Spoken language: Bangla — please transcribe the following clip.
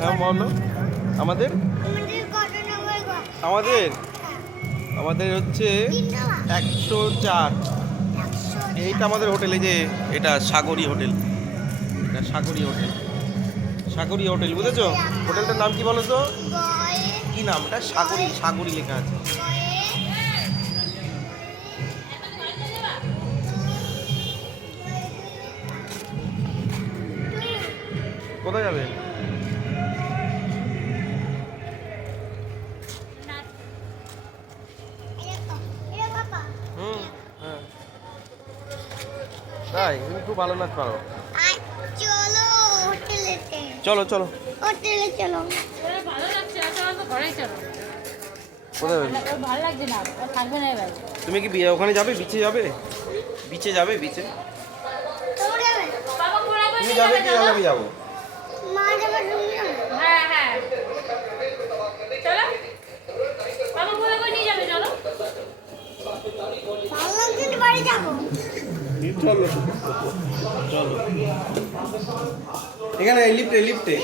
হ্যাঁ বলো। আমাদের আমাদের আমাদের হচ্ছে 104। এইটা আমাদের হোটেল, এই যে এটা সাগরী হোটেল। এটা সাগরী হোটেল, সাগরী হোটেল, বুঝেছো? হোটেলটার নাম কি বলো তো? কি নাম এটা? সাগরী, সাগরী লেখা আছে। কোথায় যাবে? হুম, হ্যাঁ তাই? তুমি খুব ভালো নাচ পারো। চলো হোটেলেতে, চলো চলো। হোটেলে চলো। ভালো লাগছে না, চলো তো ঘরেই চলো। কোথায় যাবে? ওর ভালো লাগছে না, ও থাকবে না এবার। তুমি কি ওখানে যাবে? বিচে যাবে? বিচে যাবে? বিচে তোমরা যাবে? বাবা ঘোরা করে তুমি নিয়ে যাবে যাবে, কি? চলো। আমি যাবো। মা যাবে, তুমি যাবে? হ্যাঁ হ্যাঁ, চলো। বাবা ঘোরা করে নিয়ে যাবে, চলো। ভালো লাগছে না, বাড়ি যাবো। চলো চলো, এখানে লিফটে লিফটে।